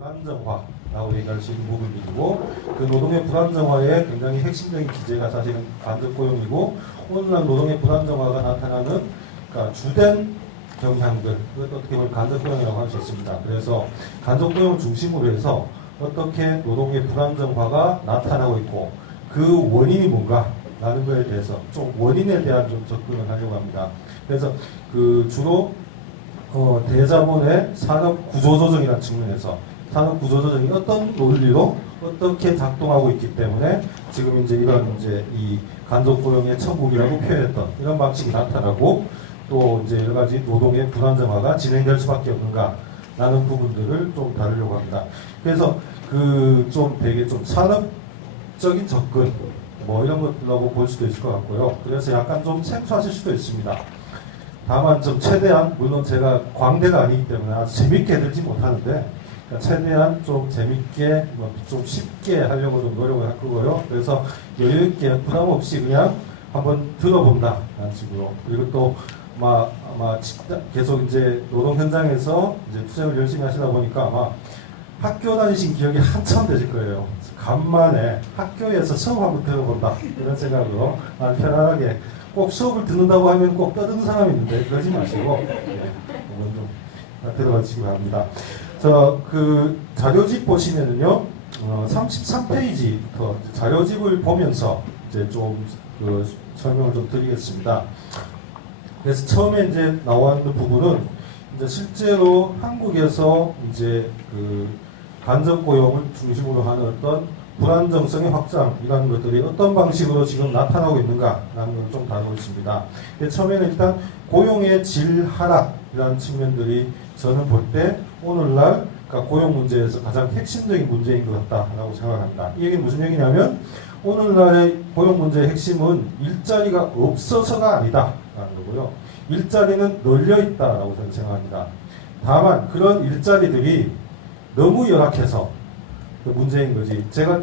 불안정화라고 얘기할 수 있는 부분이고, 그 노동의 불안정화의 굉장히 핵심적인 기제가 사실은 간접고용이고, 오늘날 노동의 불안정화가 나타나는 그러니까 주된 경향들, 그것도 어떻게 보면 간접고용이라고 할 수 있습니다. 그래서 간접고용을 중심으로 해서 어떻게 노동의 불안정화가 나타나고 있고 그 원인이 뭔가라는 것에 대해서 좀 원인에 대한 좀 접근을 하려고 합니다. 그래서 그 주로 대자본의 산업 구조조정이라는 측면에서 산업 구조조정이 어떤 논리로 어떻게 작동하고 있기 때문에 지금 이제 이런 이제 이 간접고용의 천국이라고 표현했던 이런 방식이 나타나고, 또 이제 여러 가지 노동의 불안정화가 진행될 수밖에 없는가라는 부분들을 좀 다루려고 합니다. 그래서 그 좀 되게 좀 산업적인 접근 뭐 이런 것들라고 볼 수도 있을 것 같고요. 그래서 약간 좀 생소하실 수도 있습니다. 다만 좀 최대한, 물론 제가 광대가 아니기 때문에 아주 재밌게 해드리지 못하는데, 그러니까 최대한 좀 재밌게 좀 쉽게 하려고 좀 노력을 할 거고요. 그래서 여유 있게 부담 없이 그냥 한번 들어본다라는 식으로. 그리고 또 아마 계속 이제 노동 현장에서 이제 투쟁을 열심히 하시다 보니까 아마 학교 다니신 기억이 한참 되실 거예요. 간만에 학교에서 수업 한번 들어본다 이런 생각으로 편안하게, 꼭 수업을 듣는다고 하면 꼭 떠드는 사람이 있는데 그러지 마시고 한번 좀 들어봐 주시기 바랍니다. 그 자료집 보시면은요, 33페이지부터 자료집을 보면서 이제 좀 그 설명을 좀 드리겠습니다. 그래서 처음에 이제 나오는 부분은 이제 실제로 한국에서 이제 그 간접고용을 중심으로 하는 어떤 불안정성의 확장이라는 것들이 어떤 방식으로 지금 나타나고 있는가라는 걸 좀 다루고 있습니다. 처음에는 일단 고용의 질 하락이라는 측면들이 저는 볼 때 오늘날 그러니까 고용 문제에서 가장 핵심적인 문제인 것 같다라고 생각합니다. 이 얘기는 무슨 얘기냐면, 오늘날의 고용 문제의 핵심은 일자리가 없어서가 아니다라는 거고요. 일자리는 널려 있다라고 저는 생각합니다. 다만 그런 일자리들이 너무 열악해서 그 문제인 거지. 제가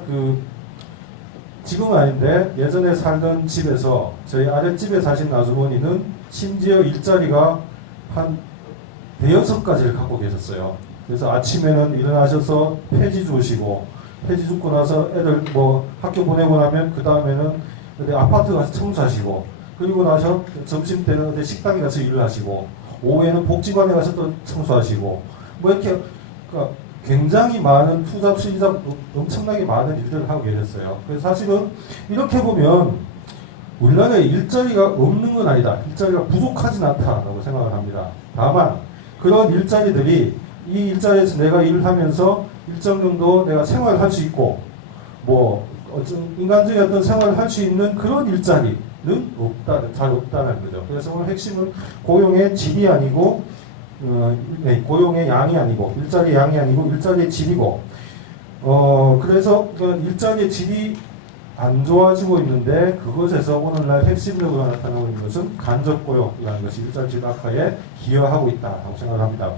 지금은 아닌데 예전에 살던 집에서 저희 아랫집에 사신 아주머니는 심지어 일자리가 한 대여섯 가지를 갖고 계셨어요. 그래서 아침에는 일어나셔서 폐지 주시고, 폐지 줍고 나서 애들 뭐 학교 보내고 나면 그 다음에는 아파트 가서 청소하시고, 그리고 나서 점심 때는 어디 식당에 가서 일을 하시고, 오후에는 복지관에 가서 또 청소하시고, 뭐 이렇게 그러니까 굉장히 많은 투잡, 수리잡 엄청나게 많은 일들을 하고 계셨어요. 그래서 사실은 이렇게 보면 우리나라에 일자리가 없는 건 아니다. 일자리가 부족하진 않다라고 생각을 합니다. 다만 그런 일자리들이, 이 일자리에서 내가 일을 하면서 일정 정도 내가 생활을 할 수 있고, 뭐 어떤 인간적인 어떤 생활을 할 수 있는 그런 일자리는 잘 없다는 거죠. 그래서 오늘 핵심은 고용의 질이 아니고, 고용의 양이 아니고, 일자리의 양이 아니고 일자리의 질이고, 그래서 그 일자리의 질이 안 좋아지고 있는데, 그것에서 오늘날 핵심적으로 나타나고 있는 것은 간접고용이라는 것이 일자리 질 악화에 기여하고 있다고 생각합니다.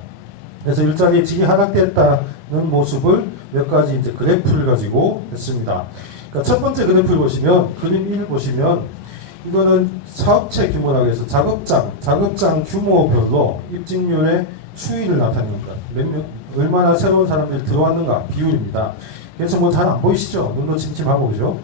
그래서 일자리의 질이 하락됐다는 모습을 몇 가지 이제 그래프를 가지고 했습니다. 그러니까 첫 번째 그래프를 보시면, 그림 1 보시면, 이거는 사업체 규모라고 해서 작업장 규모별로 입직률의 추이를 나타냅니다. 얼마나 새로운 사람들이 들어왔는가 비율입니다. 그래서 뭐 잘 안 보이시죠? 눈도 침침하고, 그죠?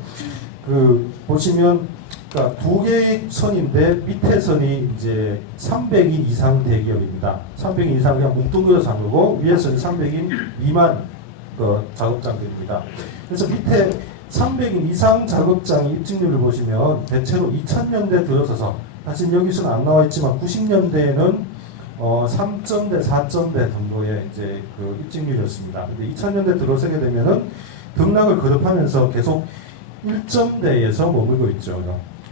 보시면, 그러니까 두 개의 선인데 밑에 선이 이제 300인 이상 대기업입니다. 300인 이상 그냥 뭉뚱그려서 한 거고, 위에 선이 300인 미만 작업장들입니다. 그래서 밑에 300인 이상 작업장의 입직률을 보시면 대체로 2000년대 들어서서, 사실 여기서는 안 나와 있지만 90년대에는 3점대, 4점대 정도의 이제 그 입직률이었습니다. 근데 2000년대 들어서게 되면은 등락을 거듭하면서 계속 1점대에서 머물고 있죠.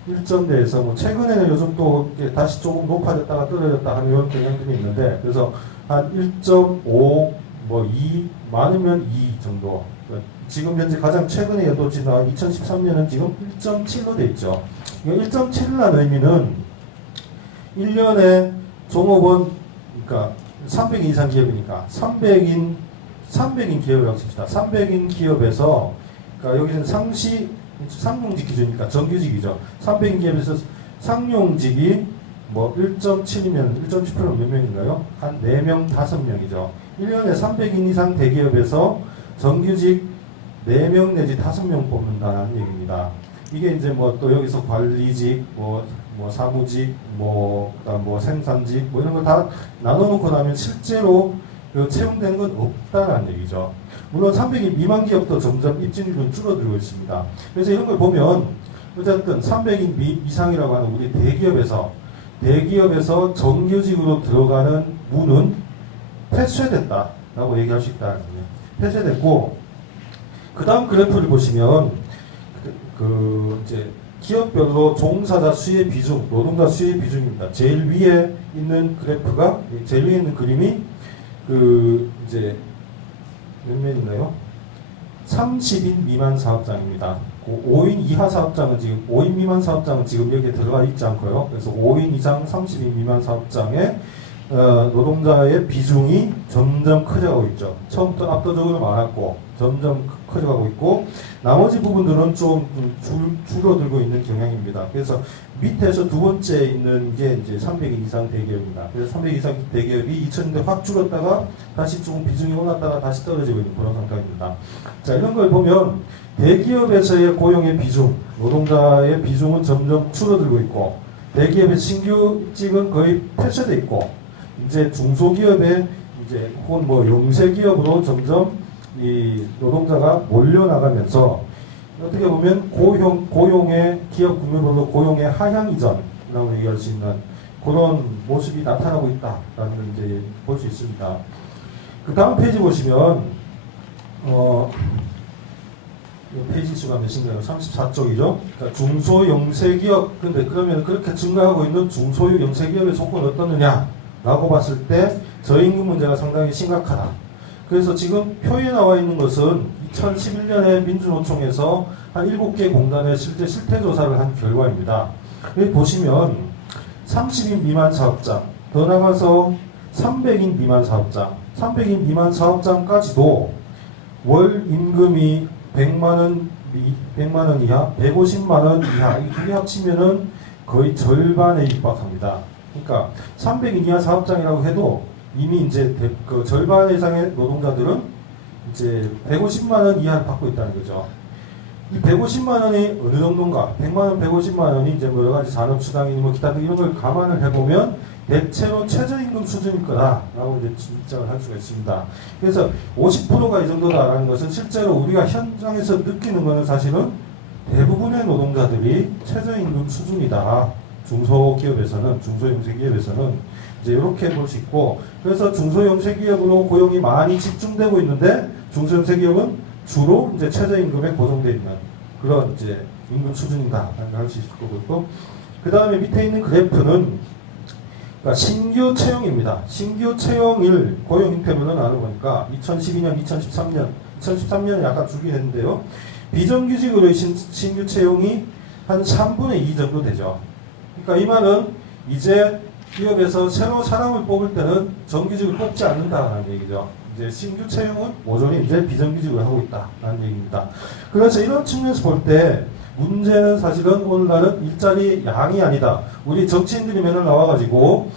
1점대에서 뭐 최근에는 요즘 또 다시 조금 높아졌다가 떨어졌다 하는 이런 경향들이 있는데, 그래서 한 1.5, 뭐 2, 많으면 2 정도. 지금 현재 가장 최근에 연도치 나온 2013년은 지금 1.7로 돼 있죠. 1.7이라는 의미는 1년에 종업원, 그러니까 300인 이상 기업이니까 300인 기업이라고 칩시다. 300인 기업에서, 그러니까 여기는 상용직 기준이니까 정규직이죠. 300인 기업에서 상용직이 뭐 1.7이면 1.7%는 몇 명인가요? 한 4명, 5명이죠. 1년에 300인 이상 대기업에서 정규직 4명 내지 5명 뽑는다는 얘기입니다. 이게 이제 뭐 또 여기서 관리직, 뭐 사무직, 그다음 생산직, 이런 거 다 나눠놓고 나면 실제로 채용되는 건 없다는 얘기죠. 물론 300인 미만 기업도 점점 입진율은 줄어들고 있습니다. 그래서 이런 걸 보면 어쨌든 300인 이상이라고 하는 우리 대기업에서 정규직으로 들어가는 문은 폐쇄됐다라고 얘기할 수 있다는 거예요. 폐쇄됐고, 그 다음 그래프를 보시면 이제 기업별로 종사자 수의 비중, 노동자 수의 비중입니다. 제일 위에 있는 그래프가, 제일 위에 있는 그림이 이제 몇 명인가요? 30인 미만 사업장입니다. 5인 이하 사업장은 지금 5인 미만 사업장은 지금 여기에 들어가 있지 않고요. 그래서 5인 이상 30인 미만 사업장에 노동자의 비중이 점점 커져가고 있죠. 처음부터 압도적으로 많았고 점점 커져가고 있고, 나머지 부분들은 좀 줄어들고 있는 경향입니다. 그래서 밑에서 두 번째 있는 게 이제 300인 이상 대기업입니다. 그래서 300인 이상 대기업이 2000년대 확 줄었다가 다시 조금 비중이 올랐다가 다시 떨어지고 있는 그런 상황입니다. 자, 이런 걸 보면 대기업에서의 고용의 비중, 노동자의 비중은 점점 줄어들고 있고, 대기업의 신규직은 거의 폐쇄돼 있고, 이제 중소기업의 이제 혹은 영세기업으로 점점 이 노동자가 몰려나가면서 어떻게 보면 고용의 기업 구매로도 고용의 하향 이전이라고 얘기할 수 있는 그런 모습이 나타나고 있다라는 걸 이제 볼 수 있습니다. 그 다음 페이지 보시면 페이지 수가 몇인가요? 34쪽이죠. 그러니까 중소 영세기업, 근데 그러면 그렇게 증가하고 있는 중소유 영세기업의 조건은 어떻느냐라고 봤을 때 저임금 문제가 상당히 심각하다. 그래서 지금 표에 나와 있는 것은 2011년에 민주노총에서 한 7개 공단의 실제 실태조사를 한 결과입니다. 여기 보시면 30인 미만 사업장, 더 나가서 300인 미만 사업장, 300인 미만 사업장까지도 월 임금이 100만 원 이하, 150만 원 이하, 이 두 개 합치면은 거의 절반에 육박합니다. 그러니까 300인 이하 사업장이라고 해도 이미 이제 그 절반 이상의 노동자들은 이제 150만 원 이하를 받고 있다는 거죠. 이 150만 원이 어느 정도인가? 100만 원, 150만 원이 이제 여러 가지 산업수당이니 기타 등 이런 걸 감안을 해보면 대체로 최저임금 수준일 거다라고 이제 짐작을 할 수가 있습니다. 그래서 50%가 이 정도다라는 것은 실제로 우리가 현장에서 느끼는 것은 사실은 대부분의 노동자들이 최저임금 수준이다. 중소기업에서는, 중소영세기업에서는 이제 이렇게 볼 수 있고, 그래서 중소영세기업으로 고용이 많이 집중되고 있는데 중소영세기업은 주로 이제 최저임금에 고정되어 있는 그런 이제 임금 수준이다라는 할 수 있을 거고, 그 다음에 밑에 있는 그래프는 그러니까 신규 채용입니다. 신규 채용일 고용 형태별로 나눠보니까 2012년, 2013년은 약간 줄긴 했는데요. 비정규직으로의 신규 채용이 한 3분의 2 정도 되죠. 그러니까 이 말은 이제 기업에서 새로 사람을 뽑을 때는 정규직을 뽑지 않는다는 얘기죠. 이제 신규 채용은 모조리 이제 비정규직을 하고 있다는 얘기입니다. 그래서 이런 측면에서 볼 때 문제는 사실은 오늘날은 일자리 양이 아니다. 우리 정치인들이 맨날 나와가지고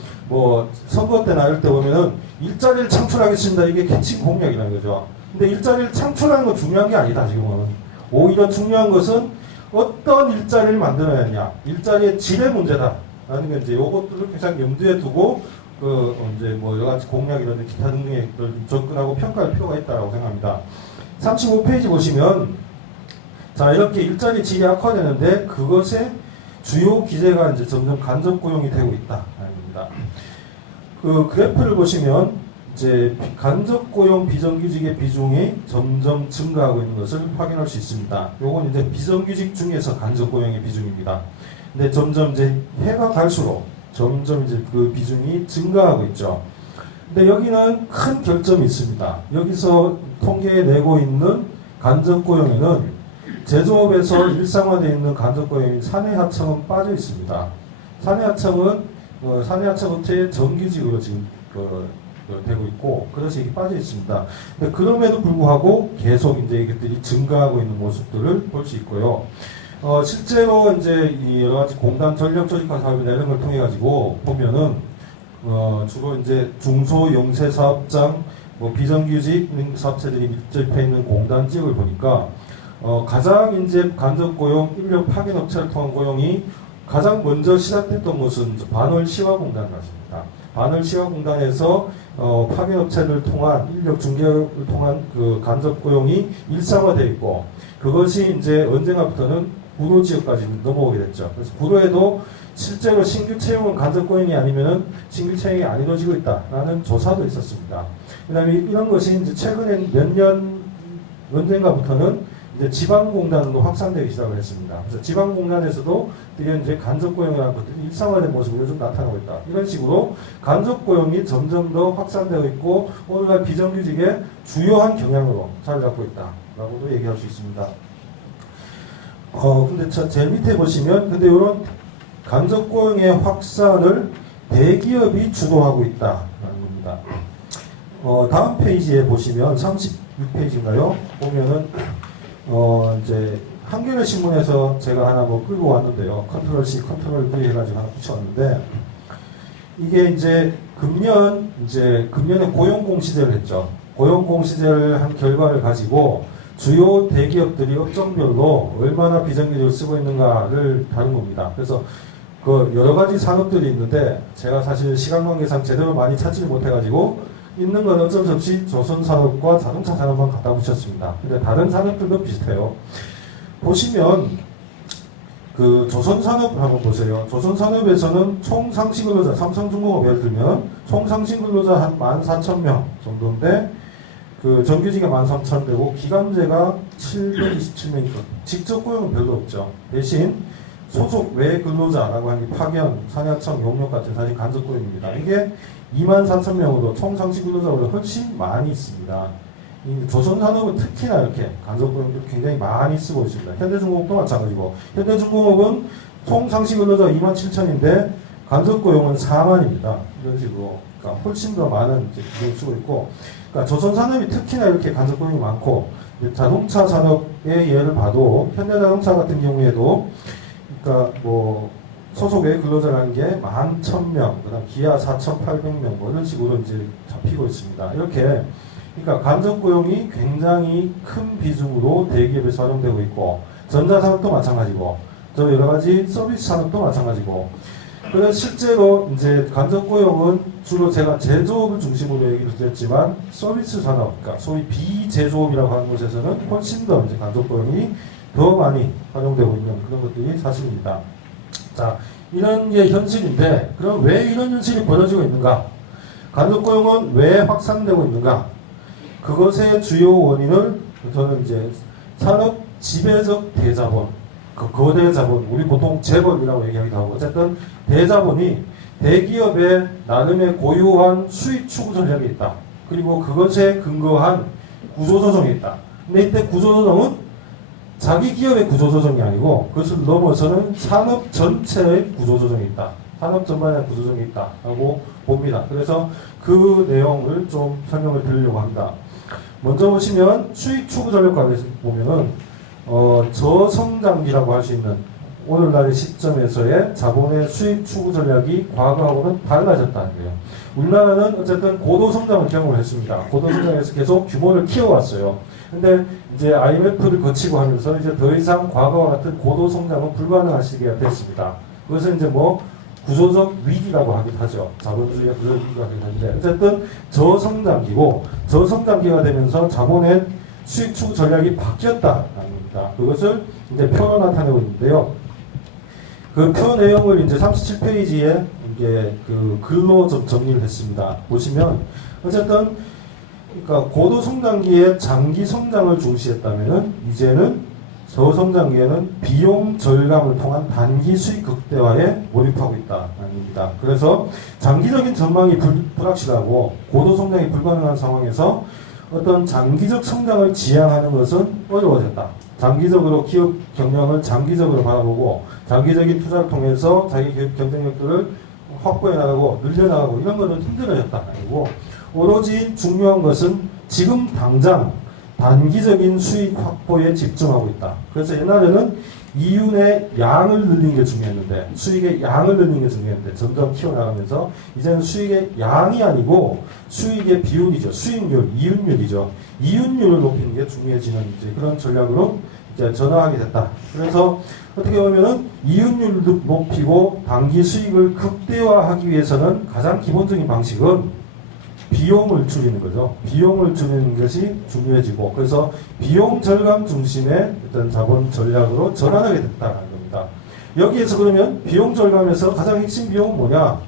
선거 때나 이럴 때 보면은 일자리를 창출하겠습니다. 이게 캐치 공약이라는 거죠. 근데 일자리를 창출하는 건 중요한 게 아니다. 지금은 오히려 중요한 것은 어떤 일자리를 만들어내느냐, 일자리의 질의 문제다. 라는 게 이제 요것들을 가장 염두에 두고 이제 여러 가지 공약이라든지 기타 등등에 접근하고 평가할 필요가 있다고 생각합니다. 35페이지 보시면 자, 이렇게 일자리 질이 악화되는데 그것의 주요 기제가 이제 점점 간접 고용이 되고 있다. 아닙니다. 그 그래프를 보시면 이제 간접 고용 비정규직의 비중이 점점 증가하고 있는 것을 확인할 수 있습니다. 요건 이제 비정규직 중에서 간접 고용의 비중입니다. 근데 점점 이제 해가 갈수록 점점 이제 그 비중이 증가하고 있죠. 근데 여기는 큰 결점이 있습니다. 여기서 통계에 내고 있는 간접 고용에는 제조업에서 일상화되어 있는 간접 고용인 사내하청은 빠져 있습니다. 사내하청은 사내하청 업체의 정규직으로 지금 되고 있고, 그래서 이게 빠져 있습니다. 근데 그럼에도 불구하고 계속 이제 이것들이 증가하고 있는 모습들을 볼 수 있고요. 실제로 이제 이 여러 가지 공단 전력 조직화 사업이나 이런 걸 통해 가지고 보면은 주로 이제 중소 영세 사업장 뭐 비정규직 사업체들이 밀집해 있는 공단 지역을 보니까 가장 이제 간접 고용, 인력 파견 업체를 통한 고용이 가장 먼저 시작됐던 곳은 반월시화공단 같습니다. 반월시화공단에서 파견 업체를 통한 인력 중개를 통한 그 간접 고용이 일상화되어 있고 그것이 이제 언젠가부터는 구로 지역까지 넘어오게 됐죠. 그래서 구로에도 실제로 신규 채용은 간접 고용이 아니면은 신규 채용이 안 이루어지고 있다라는 조사도 있었습니다. 그다음에 이런 것이 이제 최근에 몇 년 언젠가부터는 이제 지방공단으로 확산되기 시작을 했습니다. 그래서 지방공단에서도 드디어 이제 간접 고용이라는 것들이 일상화된 모습으로 좀 나타나고 있다. 이런 식으로 간접 고용이 점점 더 확산되고 있고 오늘날 비정규직의 주요한 경향으로 자리 잡고 있다라고도 얘기할 수 있습니다. 근데 제일 밑에 보시면 근데 이런 간접 고용의 확산을 대기업이 주도하고 있다라는 겁니다. 다음 페이지에 보시면 36페이지인가요? 보면은 이제 한겨레 신문에서 제가 하나 뭐 끌고 왔는데요. 컨트롤 C, 컨트롤 V 해가지고 하나 붙여왔는데 이게 이제 금년에 고용공시제를 했죠. 고용공시제를 한 결과를 가지고 주요 대기업들이 업종별로 얼마나 비정규직을 쓰고 있는가를 다룬 겁니다. 그래서 그 여러 가지 산업들이 있는데 제가 사실 시간 관계상 제대로 많이 찾지를 못해가지고 있는 건 어쩔 수 없이 조선산업과 자동차 산업만 갖다 붙였습니다. 근데 다른 산업들도 비슷해요. 보시면 그 조선산업 한번 보세요. 조선산업에서는 총 상시 근로자, 삼성중공업 예를 들면 총 상시 근로자 한 14,000명 정도인데 그 정규직이 13,000대고 기간제가 727명이거든요. 직접 고용은 별로 없죠. 대신 소속 외 근로자라고 하는 게 파견, 산하청, 용역 같은 사실 간접 고용입니다. 이게 24,000명으로 총 상시 근로자보다 훨씬 많이 있습니다. 이 조선산업은 특히나 이렇게 간접 고용도 굉장히 많이 쓰고 있습니다. 현대중공업도 마찬가지고 현대중공업은 총 상시 근로자가 27,000인데 간접 고용은 4만입니다. 이런 식으로 그러니까 훨씬 더 많은 비용을 쓰고 있고 그러니까 조선산업이 특히나 이렇게 간접 고용이 많고 자동차 산업의 예를 봐도 현대자동차 같은 경우에도 그러니까 뭐 소속의 근로자라는 게 11,000명, 그다음 기아 4,800명 뭐 이런 식으로 이제 잡히고 있습니다. 이렇게 그러니까 간접 고용이 굉장히 큰 비중으로 대기업에서 활용되고 있고 전자산업도 마찬가지고 또 여러 가지 서비스 산업도 마찬가지고 그래서 실제로 이제 간접 고용은 주로 제가 제조업을 중심으로 얘기를 드렸지만 서비스 산업, 그러니까 소위 비제조업이라고 하는 곳에서는 훨씬 더 이제 간접 고용이 더 많이 활용되고 있는 그런 것들이 사실입니다. 자, 이런 게 현실인데 그럼 왜 이런 현실이 벌어지고 있는가? 간접 고용은 왜 확산되고 있는가? 그것의 주요 원인을 저는 이제 산업 지배적 대자본, 그 거대 자본, 우리 보통 재벌이라고 얘기하기도 하고 어쨌든 대자본이 대기업의 나름의 고유한 수익 추구 전략이 있다. 그리고 그것에 근거한 구조조정이 있다. 근데 이때 구조조정은 자기 기업의 구조조정이 아니고 그것을 넘어서는 산업 전체의 구조조정이 있다. 산업 전반의 구조조정이 있다라고 봅니다. 그래서 그 내용을 좀 설명을 드리려고 합니다. 먼저 보시면 수익 추구 전략과에 보면은 저성장기라고 할 수 있는 오늘날의 시점에서의 자본의 수익 추구 전략이 과거하고는 달라졌다는 거예요. 우리나라는 어쨌든 고도 성장을 경험을 했습니다. 고도 성장에서 계속 규모를 키워왔어요. 근데 이제 IMF를 거치고 하면서 이제 더 이상 과거와 같은 고도 성장은 불가능한 시기가 됐습니다. 그것은 이제 뭐 구조적 위기라고 하기도 하죠. 자본주의가 그런 위기가 하기도 하는데 어쨌든 저성장기고 저성장기가 되면서 자본의 수익 추구 전략이 바뀌었다라는 겁니다. 그것을 이제 표로 나타내고 있는데요. 그 표 내용을 이제 37페이지에 이게 그 글로 좀 정리를 했습니다. 보시면 어쨌든 그러니까 고도 성장기에 장기 성장을 중시했다면은 이제는 저성장기에는 비용 절감을 통한 단기 수익 극대화에 몰입하고 있다는 겁니다. 그래서 장기적인 전망이 불확실하고 고도 성장이 불가능한 상황에서 어떤 장기적 성장을 지향하는 것은 어려워졌다. 장기적으로 기업 경영을 장기적으로 바라보고 장기적인 투자를 통해서 자기 기업 경쟁력들을 확보해 나가고 늘려나가고 이런 것은 힘들어졌다. 아니고 오로지 중요한 것은 지금 당장 단기적인 수익 확보에 집중하고 있다. 그래서 옛날에는 이윤의 양을 늘리는 게 중요했는데, 수익의 양을 늘리는 게 중요했는데, 점점 키워나가면서 이제는 수익의 양이 아니고 수익의 비율이죠. 수익률, 이윤율이죠. 이윤율을 높이는 게 중요해지는 이제 그런 전략으로 이제 전환하게 됐다. 그래서 어떻게 보면은 이윤율도 높이고 단기 수익을 극대화하기 위해서는 가장 기본적인 방식은 비용을 줄이는 거죠. 비용을 줄이는 것이 중요해지고, 그래서 비용 절감 중심의 어떤 자본 전략으로 전환하게 됐다는 겁니다. 여기에서 그러면 비용 절감에서 가장 핵심 비용은 뭐냐?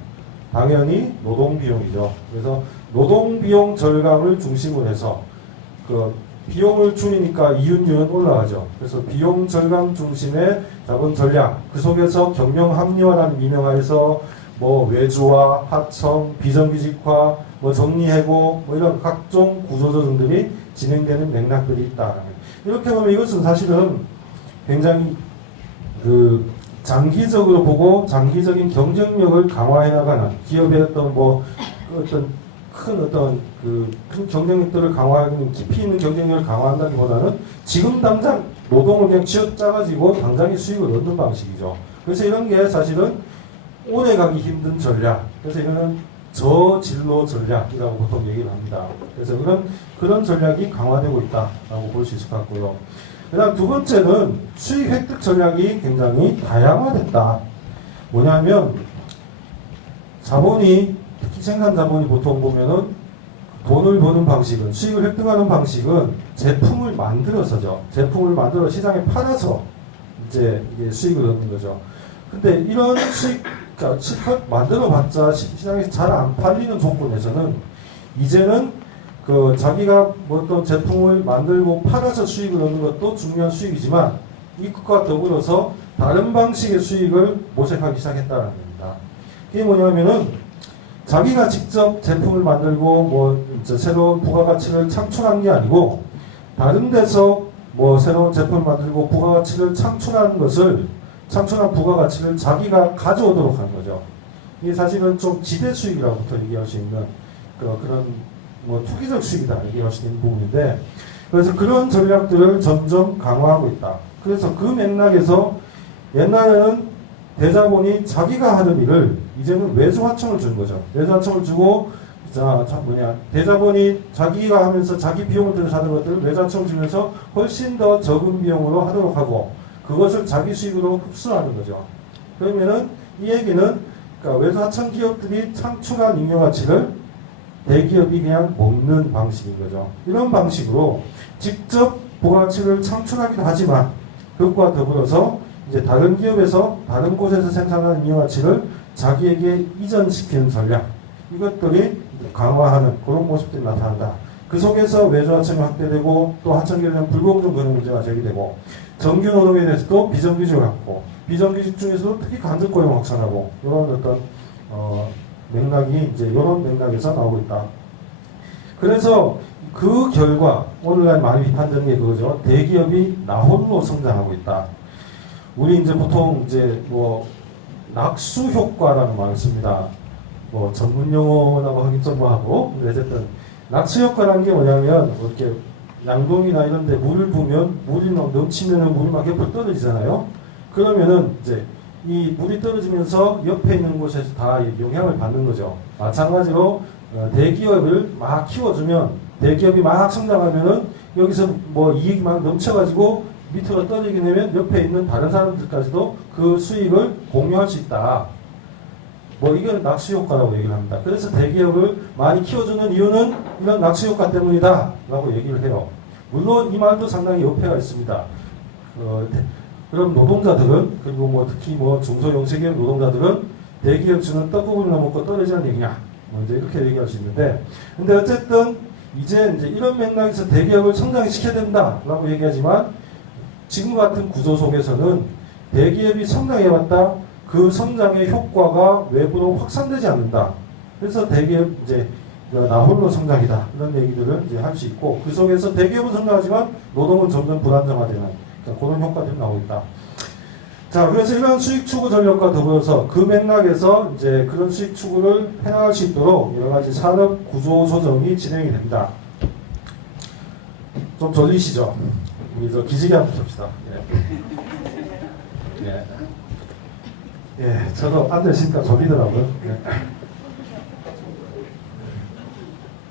당연히 노동 비용이죠. 그래서 노동 비용 절감을 중심으로 해서 그 비용을 줄이니까 이윤율은 올라가죠. 그래서 비용 절감 중심의 자본 전략, 그 속에서 경영 합리화라는 미명하에서 뭐 외주화, 하청, 비정규직화, 뭐 정리해고, 뭐 이런 각종 구조조정들이 진행되는 맥락들이 있다. 이렇게 보면 이것은 사실은 굉장히 그 장기적으로 보고 장기적인 경쟁력을 강화해 나가는 기업의 어떤 뭐 어떤 큰 경쟁력들을 강화하는, 깊이 있는 경쟁력을 강화한다기보다는 지금 당장 노동을 그냥 쥐어짜가지고 당장의 수익을 얻는 방식이죠. 그래서 이런 게 사실은 오래 가기 힘든 전략. 그래서 이거는 저진로 전략이라고 보통 얘기를 합니다. 그래서 그런 전략이 강화되고 있다라고 볼 수 있을 것 같고요. 그다음 두 번째는 수익 획득 전략이 굉장히 다양화됐다. 뭐냐면 자본이, 특히 생산 자본이 보통 보면은 돈을 버는 방식은, 수익을 획득하는 방식은 제품을 만들어서죠. 제품을 만들어 시장에 팔아서 이제 이게 수익을 얻는 거죠. 근데 이런 수익, 그러니까 만들어봤자 시장에서 잘 안 팔리는 조건에서는 이제는 그 자기가 뭐 어떤 제품을 만들고 팔아서 수익을 얻는 것도 중요한 수익이지만 이것과 더불어서 다른 방식의 수익을 모색하기 시작했다는 겁니다. 그게 뭐냐면은 자기가 직접 제품을 만들고 뭐 새로운 부가가치를 창출한 게 아니고 다른 데서 뭐 새로운 제품을 만들고 부가가치를 창출한 부가가치를 자기가 가져오도록 하는 거죠. 이게 사실은 좀 지대 수익이라고부터 얘기할 수 있는 그런 뭐 투기적 수익이다 얘기할 수 있는 부분인데, 그래서 그런 전략들을 점점 강화하고 있다. 그래서 그 맥락에서 옛날에는 대자본이 자기가 하는 일을 이제는 외주하청을 주는 거죠. 외주하청을 주고 대자본이 자기가 하면서 자기 비용을 들여서 하는 것들을 외주하청을 주면서 훨씬 더 적은 비용으로 하도록 하고 그것을 자기 수익으로 흡수하는 거죠. 그러면은 이 얘기는 그러니까 외주하청 기업들이 창출한 잉여가치를 대기업이 그냥 먹는 방식인 거죠. 이런 방식으로 직접 부가가치를 창출하기도 하지만 그것과 더불어서 이제 다른 기업에서 다른 곳에서 생산한 잉여가치를 자기에게 이전시키는 전략, 이것들이 강화하는 그런 모습들이 나타난다. 그 속에서 외주하청이 확대되고 또 하청기에 대한 불공정 근무 문제가 제기되고 정규 노동에 대해서도 비정규직을 갖고 비정규직 중에서도 특히 간접 고용 확산하고 이런 어떤 맥락이 이제 이런 맥락에서 나오고 있다. 그래서 그 결과 오늘날 많이 비판되는 게 그거죠. 대기업이 나홀로 성장하고 있다. 우리 이제 보통 이제 뭐 낙수 효과라는 말을 씁니다. 뭐 전문 용어라고 하긴 좀 뭐하고, 어쨌든 낙수 효과라는 게 뭐냐면 이렇게 양동이나 이런 데 물을 부으면 물이 넘치면은 물이 막 옆으로 떨어지잖아요. 그러면은 이제 이 물이 떨어지면서 옆에 있는 곳에서 다 영향을 받는 거죠. 마찬가지로 대기업을 막 키워주면 대기업이 막 성장하면은 여기서 뭐 이익이 막 넘쳐가지고 밑으로 떨어지게 되면 옆에 있는 다른 사람들까지도 그 수익을 공유할 수 있다. 뭐 이건 낙수 효과라고 얘기를 합니다. 그래서 대기업을 많이 키워주는 이유는 이런 낙수 효과 때문이다 라고 얘기를 해요. 물론 이 말도 상당히 어폐가 있습니다. 그럼 노동자들은, 그리고 뭐 특히 뭐 중소영세기업 노동자들은 대기업 주는 떡국을 넘고 떨어지는 얘기냐, 뭐 이제 이렇게 얘기할 수 있는데, 근데 어쨌든 이제 이런 맥락에서 대기업을 성장시켜야 된다라고 얘기하지만 지금 같은 구조 속에서는 대기업이 성장해왔다, 그 성장의 효과가 외부로 확산되지 않는다. 그래서 대기업 이제 나홀로 성장이다, 이런 얘기들을 이제 할 수 있고, 그 속에서 대기업은 성장하지만 노동은 점점 불안정화되는 그런 효과들이 나오고 있다. 자, 그래서 이런 수익 추구 전략과 더불어서 그 맥락에서 이제 그런 수익 추구를 해나갈 수 있도록 여러 가지 산업 구조 조정이 진행이 됩니다. 좀 졸리시죠? 우리 저 기지개 한번 봅시다. 예. 예. 예, 저도 앉아있으니까 졸리더라고요. 예.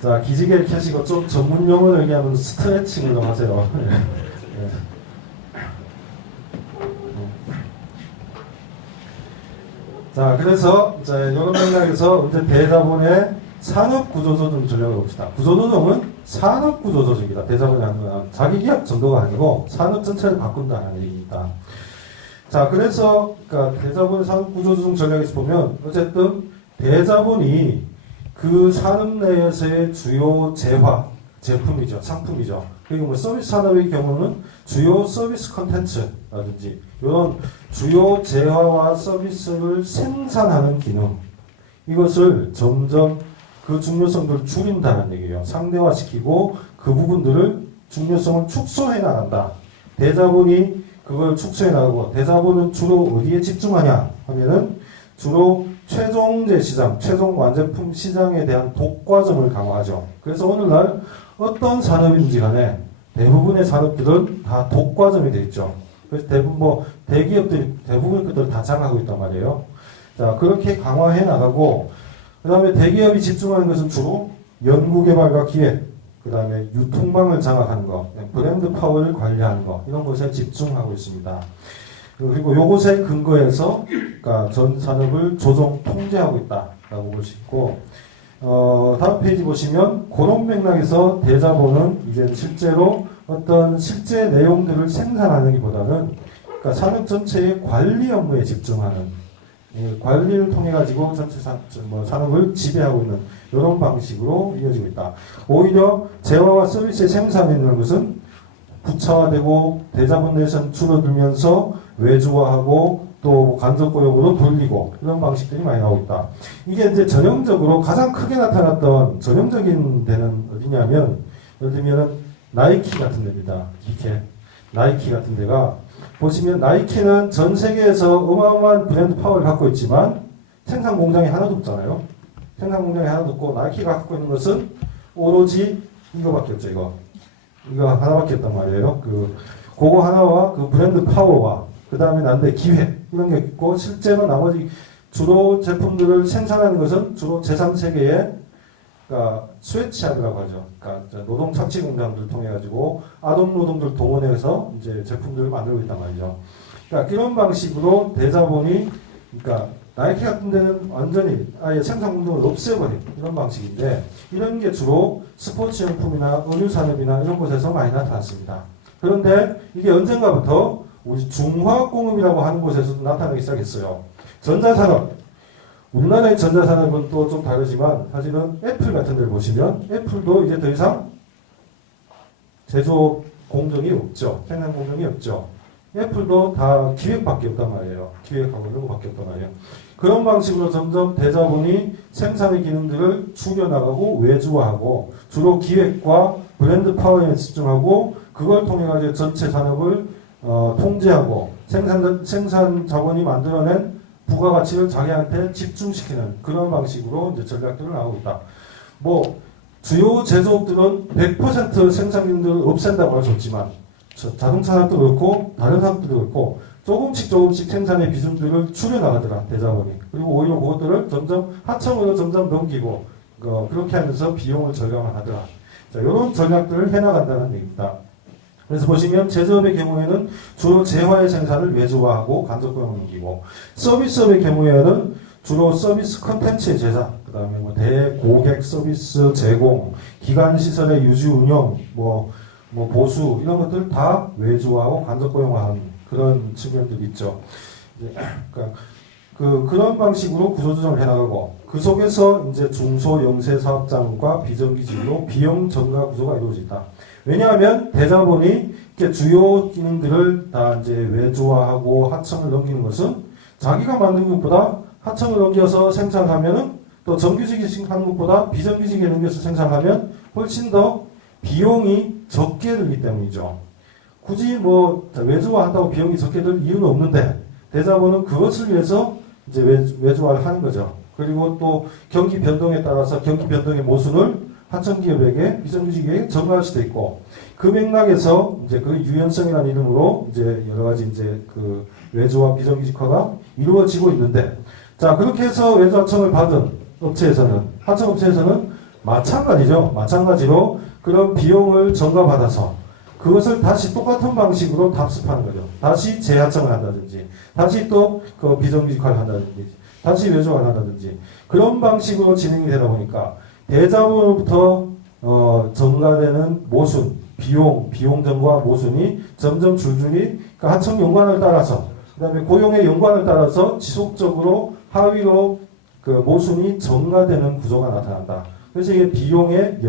자, 기지개를 켜시고 좀 전문 용어를 얘기하면 스트레칭을 좀 하세요. 예. 예. 자, 그래서 이제 이런 맥락에서 이제 대자본의 산업구조조정 전략을 봅시다. 구조조정은 산업구조조정이다. 대자본이 하는 건 자기 기업 정도가 아니고 산업 전체를 바꾼다는 얘기입니다. 자, 그래서 그러니까 대자본의 산업구조조정 전략에서 보면 어쨌든 대자본이 그 산업 내에서의 주요 재화, 제품이죠. 상품이죠. 그리고 뭐 서비스 산업의 경우는 주요 서비스 컨텐츠라든지 이런 주요 재화와 서비스를 생산하는 기능, 이것을 점점 그 중요성들을 줄인다는 얘기예요. 상대화시키고 그 부분들을 중요성을 축소해 나간다. 대자본이 그걸 축소해 나가고, 대자본은 주로 어디에 집중하냐 하면은 주로 최종재 시장, 최종 완제품 시장에 대한 독과점을 강화하죠. 그래서 오늘날 어떤 산업인지 간에 대부분의 산업들은 다 독과점이 되어 있죠. 그래서 대부분 뭐 대기업들이 대부분 것들을 다 장악하고 있단 말이에요. 자, 그렇게 강화해 나가고, 그 다음에 대기업이 집중하는 것은 주로 연구개발과 기획, 그 다음에 유통망을 장악하는 것, 브랜드 파워를 관리하는 것, 이런 것에 집중하고 있습니다. 그리고 요것에 근거해서 그러니까 전 산업을 조정 통제하고 있다라고 볼 수 있고, 다음 페이지 보시면 그런 맥락에서 대자본은 이제 실제로 어떤 실제 내용들을 생산하는 그러니까 산업 전체의 관리 업무에 집중하는, 관리를 통해 가지고 전체 산업을 지배하고 있는 이런 방식으로 이어지고 있다. 오히려 재화와 서비스의 생산에 있는 것은 부차화되고 대자본 내에서는 줄어들면서 외주화하고 또 간접 고용으로 돌리고 이런 방식들이 많이 나오고 있다. 이게 이제 전형적으로 가장 크게 나타났던 전형적인 데는 어디냐면, 예를 들면 나이키 같은 데입니다. 이렇게 나이키 같은 데가 보시면, 나이키는 전 세계에서 어마어마한 브랜드 파워를 갖고 있지만 생산 공장이 하나도 없잖아요. 생산 공장이 하나도 없고, 나이키가 갖고 있는 것은 오로지 이거밖에 없죠. 이거 하나밖에 없단 말이에요. 그거 하나와 그 브랜드 파워와 그 다음에 난데 기획 이런 게 있고, 실제로 나머지 주로 제품들을 생산하는 것은 주로 제3세계의 그러니까 스웨치하드라고 하죠. 그러니까 노동 착취 공장들을 통해 가지고 아동 노동들 동원해서 이제 제품들을 만들고 있단 말이죠. 그러니까 이런 방식으로 대자본이, 그러니까 나이키 같은 데는 완전히 아예 생산 공정을 없애버린 이런 방식인데, 이런 게 주로 스포츠 용품이나 의류 산업이나 이런 곳에서 많이 나타났습니다. 그런데 이게 언젠가부터 우리 중화공업이라고 하는 곳에서도 나타나기 시작했어요. 전자산업, 우리나라의 전자산업은 또 좀 다르지만 사실은 애플 같은 데를 보시면 애플도 이제 더 이상 제조 공정이 없죠. 생산 공정이 없죠. 애플도 다 기획밖에 없단 말이에요. 기획하고 이런 거밖에 없단 말이에요. 그런 방식으로 점점 대자본이 생산의 기능들을 줄여나가고 외주화하고 주로 기획과 브랜드 파워에 집중하고, 그걸 통해 가지고 전체 산업을 통제하고 생산 자본이 만들어낸 부가가치를 자기한테 집중시키는 그런 방식으로 이제 전략들을 나오고 있다. 뭐 주요 제조업들은 100% 생산 기능들을 없앤다고 할 수 없지만, 자동차 산업도 그렇고 다른 산업도 그렇고 조금씩 생산의 비중들을 줄여나가더라, 대자본이. 그리고 오히려 그것들을 점점 하청으로 점점 넘기고 그렇게 하면서 비용을 절감을 하더라. 자, 이런 전략들을 해나간다는 얘기입니다. 그래서 보시면 제조업의 경우에는 주로 재화의 생산을 외주화하고 간접 고용을 넘기고, 서비스업의 경우에는 주로 서비스 컨텐츠의 제작, 그 다음에 뭐 대고객 서비스 제공, 기간 시설의 유지 운영, 뭐 보수 이런 것들 다 외주화하고 간접 고용화하는 그런 측면들이 있죠. 그러니까 그런 방식으로 구조조정을 해나가고, 그 속에서 이제 중소 영세 사업장과 비정규직으로 비용 전가 구조가 이루어져 있다. 왜냐하면 대자본이 이렇게 주요 기능들을 다 이제 외주화하고 하청을 넘기는 것은 자기가 만든 것보다 하청을 넘겨서 생산하면은, 또 정규직이 하는 것보다 비정규직에 넘겨서 생산하면 훨씬 더 비용이 적게 들기 때문이죠. 굳이 뭐 외주화한다고 비용이 적게 들 이유는 없는데, 대자본은 그것을 위해서 이제 외주화를 하는 거죠. 그리고 또 경기 변동에 따라서 경기 변동의 모순을 하청 기업에게 비정규직에게 전가할 수도 있고 그 맥락에서 이제 그 유연성이라는 이름으로 이제 여러 가지 이제 그 외주와 비정규직화가 이루어지고 있는데 자 그렇게 해서 외주 하청을 받은 업체에서는 하청 업체에서는 마찬가지죠. 마찬가지로 그런 비용을 전가받아서 그것을 다시 똑같은 방식으로 답습하는 거죠. 다시 재하청을 한다든지, 다시 또 그 비정규직화를 한다든지, 다시 외주화를 한다든지 그런 방식으로 진행이 되다 보니까 대자본으로부터 전가되는 모순, 비용 전과 모순이 점점 줄줄이 그러니까 하청 연관을 따라서 그다음에 고용의 연관을 따라서 지속적으로 하위로 그 모순이 전가되는 구조가 나타난다. 그래서 이게 비용의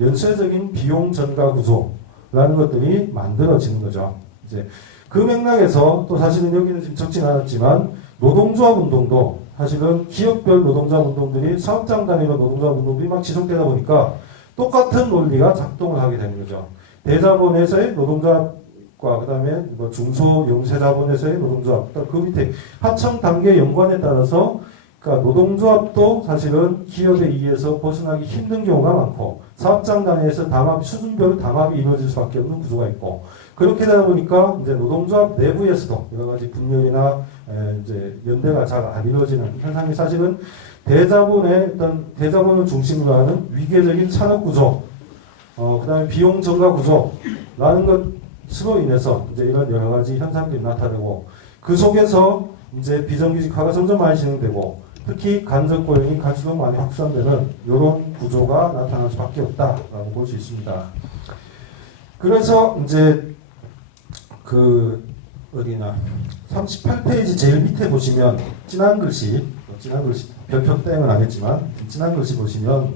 연쇄적인 비용 전가 구조라는 것들이 만들어지는 거죠. 이제 그 맥락에서 또 사실은 여기는 지금 적진 않았지만 노동조합 운동도 사실은 기업별 노동조합 운동들이 사업장 단위로 노동조합 운동들이 막 지속되다 보니까 똑같은 논리가 작동을 하게 되는 거죠. 대자본에서의 노동조합과 그다음에 뭐 중소영세자본에서의 노동조합, 그 밑에 하청 단계 연관에 따라서 그러니까 노동조합도 사실은 기업에 의해서 벗어나기 힘든 경우가 많고 사업장 단위에서 수준별 담합이 이루어질 수밖에 없는 구조가 있고 그렇게 되다 보니까 이제 노동조합 내부에서도 여러 가지 분열이나 이제 연대가 잘 안 이루어지는 현상이 사실은 대자본을 중심으로 하는 위계적인 산업 구조, 그다음에 비용 전가 구조라는 것으로 인해서 이제 이런 여러 가지 현상들이 나타나고 그 속에서 이제 비정규직화가 점점 많이 진행되고 특히 간접 고용이 갈수록 많이 확산되는 이런 구조가 나타날 수밖에 없다라고 볼 수 있습니다. 그래서 이제 그 어디나 38페이지 제일 밑에 보시면 진한 글씨 별표 땡은 아니지만 진한 글씨 보시면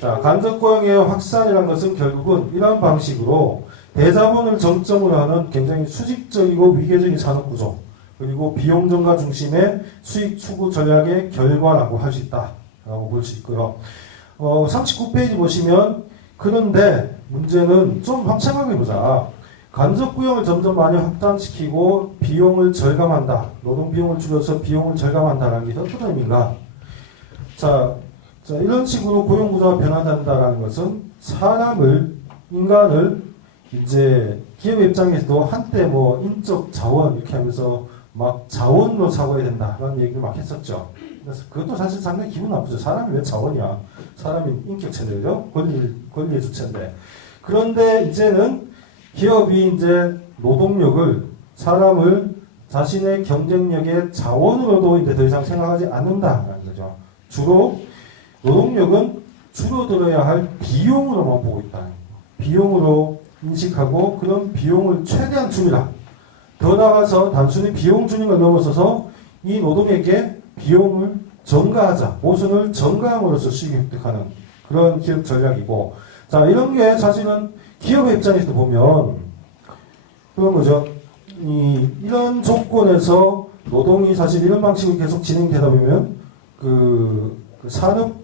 자 간접 고용의 확산이라는 것은 결국은 이런 방식으로 대자본을 정점으로 하는 굉장히 수직적이고 위계적인 산업 구조 그리고 비용 전가 중심의 수익 추구 전략의 결과라고 할 수 있다라고 볼 수 있고요. 39페이지 보시면 그런데 문제는 좀 확장하게 보자. 간접 고용을 점점 많이 확장시키고 비용을 절감한다. 노동 비용을 줄여서 비용을 절감한다는 게 어떤 의미인가? 자, 이런 식으로 고용 구조가 변화된다는 것은 인간을 이제 기업 입장에서도 한때 뭐 인적 자원 이렇게 하면서 막 자원으로 사고해야 된다라는 얘기를 막 했었죠. 그래서 그것도 사실 상당히 기분 나쁘죠. 사람이 왜 자원이야? 사람이 인격체들요? 권리의 주체인데. 그런데 이제는 기업이 이제 사람을 자신의 경쟁력의 자원으로도 이제 더 이상 생각하지 않는다라는 거죠. 주로 노동력은 줄어들어야 할 비용으로만 보고 있다는 거예요. 비용으로 인식하고 그런 비용을 최대한 줄이라. 더 나아가서 단순히 비용 줄이는 걸 넘어서서 이 노동에게 비용을 전가하자, 모순을 전가함으로써 수익을 획득하는 그런 기업 전략이고, 자 이런 게 사실은 기업의 입장에서 보면 그런 거죠. 이런 조건에서 노동이 사실 이런 방식으로 계속 진행되다 보면 그 산업,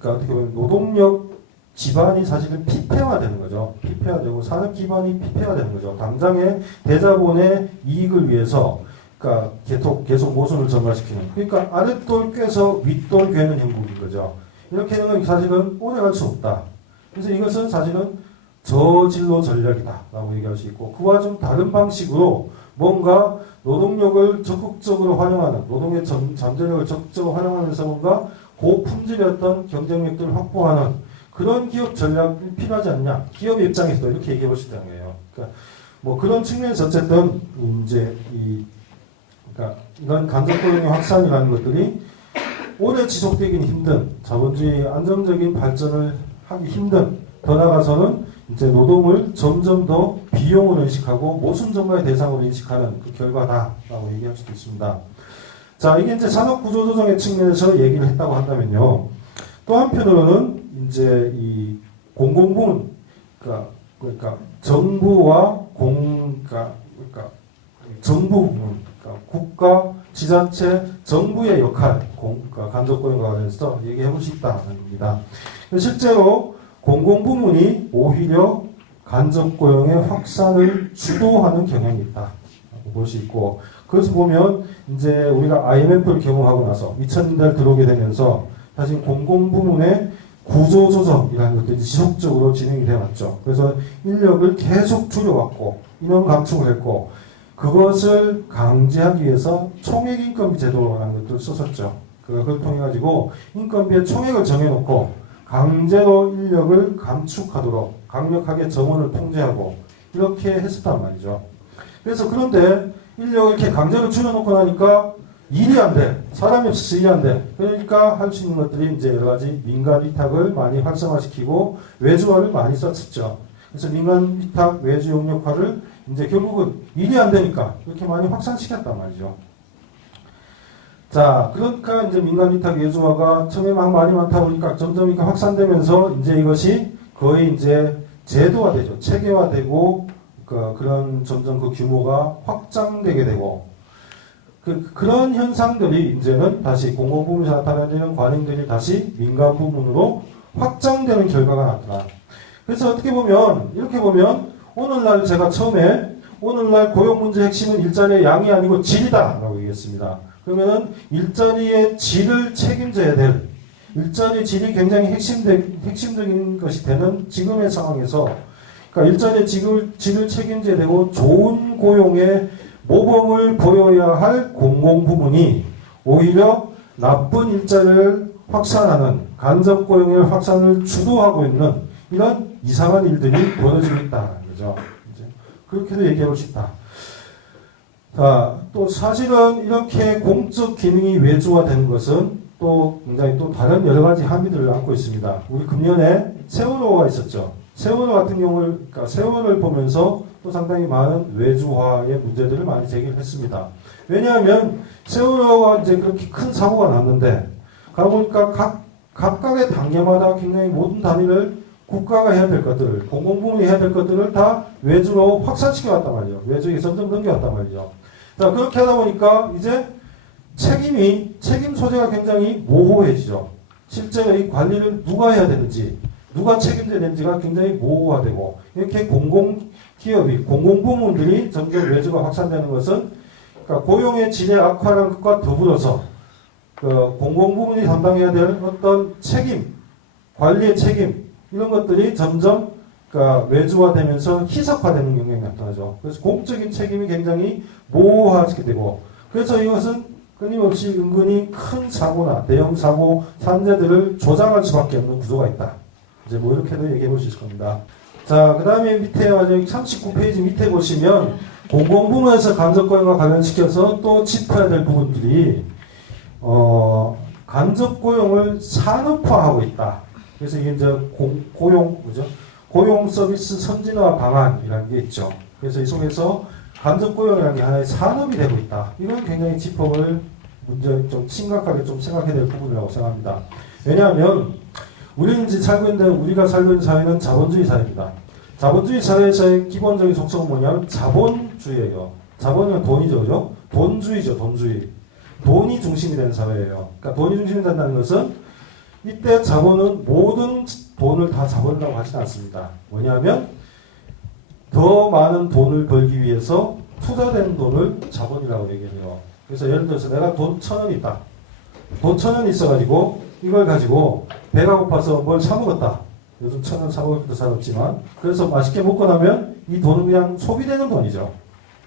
그러니까 어떻게 보면 노동력 기반이 사실은 피폐화되는 거죠. 피폐화되고 산업 기반이 피폐화되는 거죠. 당장의 대자본의 이익을 위해서 그러니까 계속 모순을 전가시키는. 그러니까 아랫돌 꿰서 윗돌 괴는 형국인 거죠. 이렇게 되는 건 사실은 오래갈 수 없다. 그래서 이것은 사실은 저진로 전략이다라고 얘기할 수 있고 그와 좀 다른 방식으로 뭔가 노동력을 적극적으로 활용하는 노동의 잠재력을 적극적으로 활용하면서 뭔가 고품질의 어떤 경쟁력들을 확보하는 그런 기업 전략이 필요하지 않냐. 기업 입장에서도 이렇게 얘기해 볼 수 있다는 거예요. 그러니까 뭐 그런 측면에서 어쨌든 이제 그러니까 이런 간접 고용의 확산이라는 것들이 오래 지속되기는 힘든 자본주의 안정적인 발전을 하기 힘든 더 나아가서는 이제 노동을 점점 더 비용으로 인식하고 모순 전가의 대상으로 인식하는 그 결과다라고 얘기할 수도 있습니다. 자, 이게 이제 산업 구조 조정의 측면에서 얘기를 했다고 한다면요. 또 한편으로는 이제 이 공공부문 그러니까 정부와 그러니까 정부 부문 그러니까 국가 지자체 정부의 역할 그러니까 간접 고용과 관련해서 얘기해 볼 수 있다는 겁니다. 실제로 공공부문이 오히려 간접 고용의 확산을 주도하는 경향이 있다고 볼 수 있고 그래서 보면 이제 우리가 IMF를 경험하고 나서 2000년대를 들어오게 되면서 사실 공공부문의 구조조정이라는 것들이 지속적으로 진행이 되어왔죠. 그래서 인력을 계속 줄여왔고 인원 감축을 했고 그것을 강제하기 위해서 총액인건비 제도라는 것들을 썼었죠. 그걸 통해 가지고 인건비의 총액을 정해놓고 강제로 인력을 감축하도록 강력하게 정원을 통제하고 이렇게 했었단 말이죠. 그래서 그런데 인력을 이렇게 강제로 줄여놓고 나니까 일이 안 돼. 사람이 없어서 일이 안 돼. 그러니까 할 수 있는 것들이 이제 여러 가지 민간 위탁을 많이 활성화시키고 외주화를 많이 썼었죠. 그래서 민간 위탁 외주 용역화를 이제 결국은 일이 안 되니까 이렇게 많이 확산시켰단 말이죠. 자, 그러니까 이제 민간 위탁 외주화가 처음에 막 많이 많다 보니까 점점 이렇게 확산되면서 이제 이것이 거의 이제 제도화되죠. 체계화되고 그런 점점 그 규모가 확장되게 되고 그런 현상들이 이제는 다시 공공부문에서 나타나는 관행들이 다시 민간 부문으로 확장되는 결과가 나타나. 그래서 어떻게 보면 이렇게 보면 오늘날 제가 처음에 오늘날 고용 문제 핵심은 일자리의 양이 아니고 질이다라고 얘기했습니다. 그러면은 일자리의 질을 책임져야 될 일자리의 질이 굉장히 핵심적인 것이 되는 지금의 상황에서 그러니까 일자리의 질을 책임져야 되고 좋은 고용의 모범을 보여야 할 공공부문이 오히려 나쁜 일자리를 확산하는 간접고용의 확산을 주도하고 있는 이런 이상한 일들이 벌어지고 있다는 거죠. 그렇게도 얘기해 볼 수 있다. 자, 또 사실은 이렇게 공적 기능이 외주화되는 것은 또 굉장히 또 다른 여러 가지 함의들을 안고 있습니다. 우리 금년에 세월호가 있었죠. 세월호 같은 경우를, 그러니까 세월호를 보면서 또 상당히 많은 외주화의 문제들을 많이 제기를 했습니다. 왜냐하면 세월호가 이제 그렇게 큰 사고가 났는데, 가보니까 각각의 단계마다 굉장히 모든 단위를 국가가 해야 될 것들을, 공공부문이 해야 될 것들을 다 외주로 확산시켜 왔단 말이죠. 외주에 점점 넘겨왔단 말이죠. 자, 그렇게 하다 보니까 이제 책임 소재가 굉장히 모호해지죠. 실제로 이 관리를 누가 해야 되는지, 누가 책임져야 되는지가 굉장히 모호화되고, 이렇게 공공기업이, 공공부문들이 점점 외주가 확산되는 것은, 그러니까 고용의 질의 악화라는 것과 더불어서, 공공부문이 담당해야 될 어떤 책임, 관리의 책임, 이런 것들이 점점 그러니까 외주화되면서 희석화되는 경향이 나타나죠. 그래서 공적인 책임이 굉장히 모호화시게 되고, 그래서 이것은 끊임없이 은근히 큰 사고나 대형 사고, 산재들을 조장할 수밖에 없는 구조가 있다. 이제 뭐 이렇게도 얘기해 볼 수 있을 겁니다. 자, 그 다음에 밑에 39페이지 밑에 보시면 공공부문에서 간접고용과 관련시켜서 또 짚어야 될 부분들이 간접고용을 산업화하고 있다. 그래서 이게 이제 고용 서비스 선진화 방안이라는 게 있죠. 그래서 이 속에서 간접고용이라는 게 하나의 산업이 되고 있다. 이건 굉장히 짚어볼 문제 좀 심각하게 좀 생각해야 될 부분이라고 생각합니다. 왜냐하면 우리가 살고 있는 사회는 자본주의 사회입니다. 자본주의 사회에서의 기본적인 속성은 뭐냐면 자본주의예요. 자본은 돈이죠, 그죠? 돈주의죠, 돈주의. 돈이 중심이 되는 사회예요. 그러니까 돈이 중심이 된다는 것은 이때 자본은 모든 돈을 다 자본이라고 하지는 않습니다. 뭐냐면 더 많은 돈을 벌기 위해서 투자된 돈을 자본이라고 얘기해요. 그래서 예를 들어서 내가 돈 1,000원 있다. 돈 1,000원 있어가지고 이걸 가지고 배가 고파서 뭘 사먹었다. 요즘 1,000원 사먹을 것도 잘 없지만 그래서 맛있게 먹고 나면 이 돈은 그냥 소비되는 돈이죠.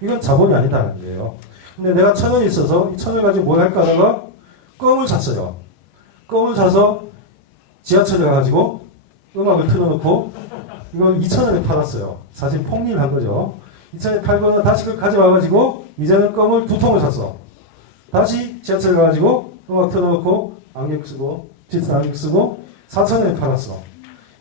이건 자본이 아니다는 거예요. 근데 내가 1,000원이 있어서 이 1,000원을 가지고 뭘 할까 하다가 껌을 샀어요. 껌을 사서 지하철에 가가지고 음악을 틀어놓고 이걸 2,000원에 팔았어요. 사실 폭리를 한 거죠. 2,000원에 팔고는 다시 그걸 가져와가지고 이제는 껌을 2통을 샀어. 다시 지하철에 가가지고 음악 틀어놓고 안경 쓰고 비싼 안경 쓰고 4,000원에 팔았어.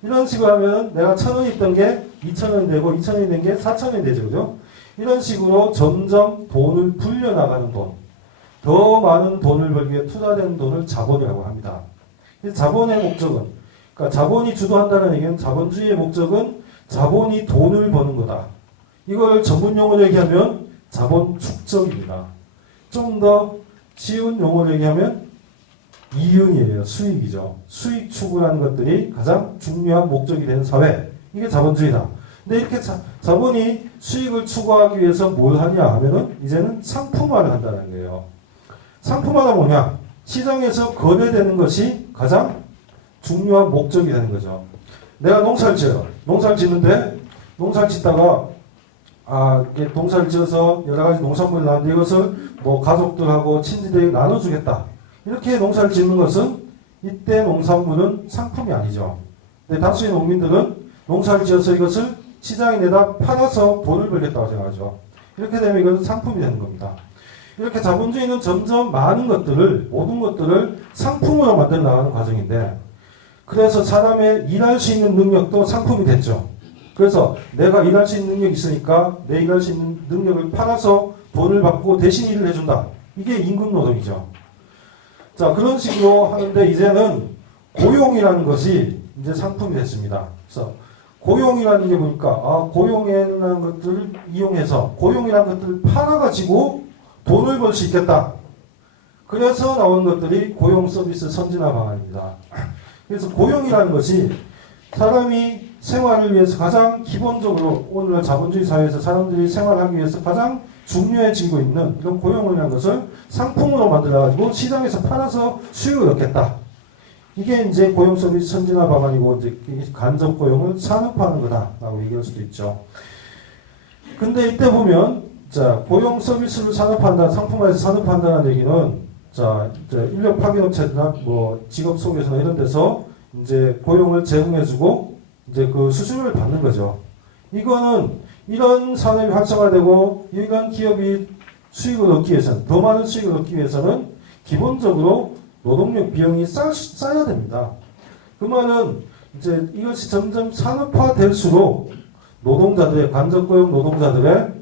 이런 식으로 하면 내가 1,000원이 있던 게 2,000원이 되고 2,000원이 된 게 4,000원이 되죠. 그죠? 이런 식으로 점점 돈을 불려나가는 돈, 더 많은 돈을 벌기 위해 투자된 돈을 자본이라고 합니다. 자본의 목적은, 그러니까 자본이 주도한다는 얘기는 자본주의의 목적은 자본이 돈을 버는 거다. 이걸 전문 용어로 얘기하면 자본 축적입니다. 좀 더 쉬운 용어로 얘기하면 이윤이에요. 수익이죠. 수익 추구라는 것들이 가장 중요한 목적이 되는 사회. 이게 자본주의다. 근데 이렇게 자본이 수익을 추구하기 위해서 뭘 하냐 하면은 이제는 상품화를 한다는 거예요. 상품화가 뭐냐? 시장에서 거래되는 것이 가장 중요한 목적이 되는 거죠. 내가 농사를 지어요. 농사를 짓는데 농사를 짓다가 이게 농사를 지어서 여러 가지 농산물이 나는데 이것을 뭐 가족들하고 친지들에게 나눠주겠다. 이렇게 농사를 짓는 것은 이때 농산물은 상품이 아니죠. 근데 다수의 농민들은 농사를 지어서 이것을 시장에 내다 팔아서 돈을 벌겠다고 생각하죠. 이렇게 되면 이것은 상품이 되는 겁니다. 이렇게 자본주의는 점점 많은 것들을, 모든 것들을 상품으로 만들어 나가는 과정인데, 그래서 사람의 일할 수 있는 능력도 상품이 됐죠. 그래서 내가 일할 수 있는 능력이 있으니까 내 일할 수 있는 능력을 팔아서 돈을 받고 대신 일을 해준다. 이게 임금 노동이죠. 자, 그런 식으로 하는데 이제는 고용이라는 것이 이제 상품이 됐습니다. 그래서 고용이라는 게 보니까 고용이라는 것들을 이용해서 고용이라는 것들을 팔아가지고 돈을 벌 수 있겠다. 그래서 나온 것들이 고용 서비스 선진화 방안입니다. 그래서 고용이라는 것이 사람이 생활을 위해서 가장 기본적으로 오늘날 자본주의 사회에서 사람들이 생활하기 위해서 가장 중요해지고 있는 이런 고용이라는 것을 상품으로 만들어가지고 시장에서 팔아서 수익을 얻겠다. 이게 이제 고용 서비스 선진화 방안이고 이제 간접 고용을 산업화하는 거다라고 얘기할 수도 있죠. 근데 이때 보면 자, 고용 서비스를 산업화한다, 상품화해서 산업화한다는 얘기는 자, 인력 파견업체나 뭐 직업 소개서나 이런 데서 이제 고용을 제공해주고 이제 그 수수료를 받는 거죠. 이거는 이런 산업이 활성화되고 이런 기업이 수익을 얻기 위해서는 더 많은 수익을 얻기 위해서는 기본적으로 노동력 비용이 쌓여야 됩니다. 그 말은 이제 이것이 점점 산업화될수록 노동자들의 간접고용 노동자들의